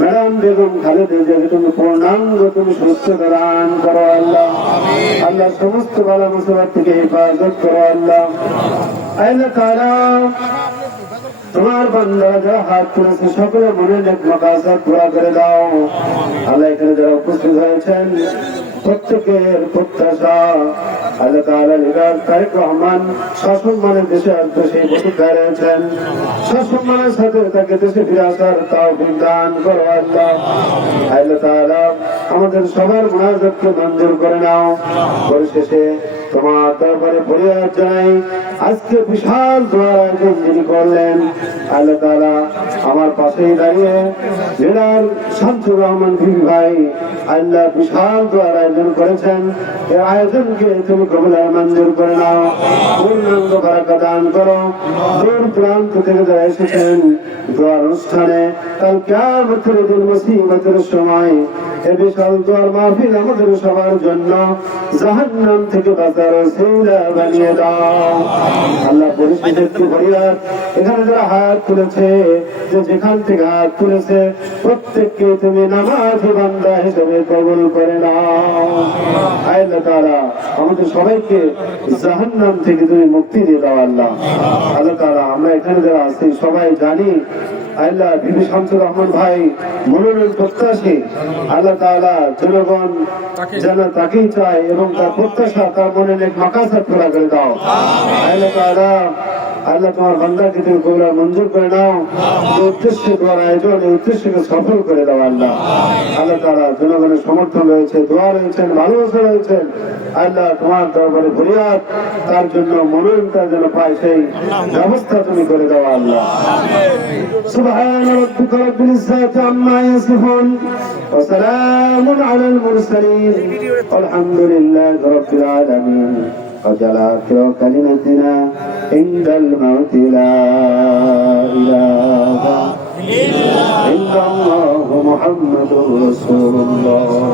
Madam Begum Khaleda জিয়াকে তুমি পূর্ণাঙ্গ তুমি সুস্থ দান করো আল্লাহ। আল্লাহ সমস্ত বালা মুসিবত থেকে হেফাজত করো আল্লাহ। আল্লাহ তাআলা তোমার বান্দারা যারা হাত তুলেছে সকলে মনে নেক মাকাসাদ পুরা করে দাও আল্লাহ। এখানে যারা উপস্থিত হয়েছেন প্রত্যেকের প্রত্যাশা আল্লাহ তাআলা লিডার তারেক রহমান সসম্মানের দেশে আসবে সেই প্রতীক্ষায় রয়েছেন। সসম্মানের সাথে তাকে দেশে ফিরে আসার তৌফিক দান করো আল্লাহ। আল্লাহ তাআলা আমাদের সবার মুনাজাতকে মঞ্জুর করে নাও। পরিশেষে তোমার দরবারে ফরিয়াদ জানাই আজকে বিশাল দোয়ার আয়োজন যিনি করলেন আল্লাহ তাআলা আমার পাশেই দাঁড়িয়ে জেলার শামসুর রহমান বিবি ভাই আল্লাহ বিশাল দোয়ার আয়োজন করেছেন। এই আয়োজনকে তুমি কবুল আর মঞ্জুর করে নাও, পূর্ণাঙ্গ বারাকা দান করো। দূর প্রান্ত থেকে যারা এসেছেন দোয়ার অনুষ্ঠানে কাল কিয়ামতের দিন মুসিবতের সময় এ বিশাল দোয়ার মাহফিল আমাদের সবার জন্য জাহান্নাম থেকে বাঁচার ওসিলা বানিয়ে দাও আল্লাহ। পরিশেষে একটু ফরিয়াদ এখানে যারা হাত তুলেছে যে যেখান থেকে হাত তুলেছে প্রত্যেককে তুমি নামাজি বান্দা হিসেবে কবুল করে নাও। আল্লাহ তাআলা আমাদের সবাইকে জাহান্নাম থেকে তুমি মুক্তি দিয়ে দাও আল্লাহ। আল্লাহ তাআলা আমরা এখানে যারা আছি সবাই জানি আল্লাহ বিবি শামসুর রহমান ভাই মনোনয়ন প্রত্যাশী আল্লাহ তাআলা জনগণ যেন তাকেই চায় এবং তার প্রত্যাশা তার মনে নেক মাকাসাদ পুরা করে দাও আল্লাহ তাআলা। আল্লাহ তোমার বান্দাকে তুমি কবুল আর মঞ্জুর করে নাও। এই উদ্দেশ্যে তোমার আয়োজন এই উদ্দেশ্যকে সফল করে দাও আল্লাহ। আল্লাহ তাআলা জনগণের সমর্থন রয়েছে, দোয়া রয়েছেন, ভালোবাসা রয়েছেন আল্লাহ। তোমার দরবারে ফরিয়াদ তার জন্য মনোনয়নটা যেন পায় সেই ব্যবস্থা তুমি করে দাও আল্লাহ। সুবহান রাব্বিকা রাব্বিল ইজ্জাতি আম্মা ইয়াসিফুন ওয়া সালামুন আলাল মুরসালিন আলহামদুলিল্লাহি রাব্বিল আলামিন। وجعل آخر كلمتنا عند الموت لا إله إلا الله محمد رسول الله.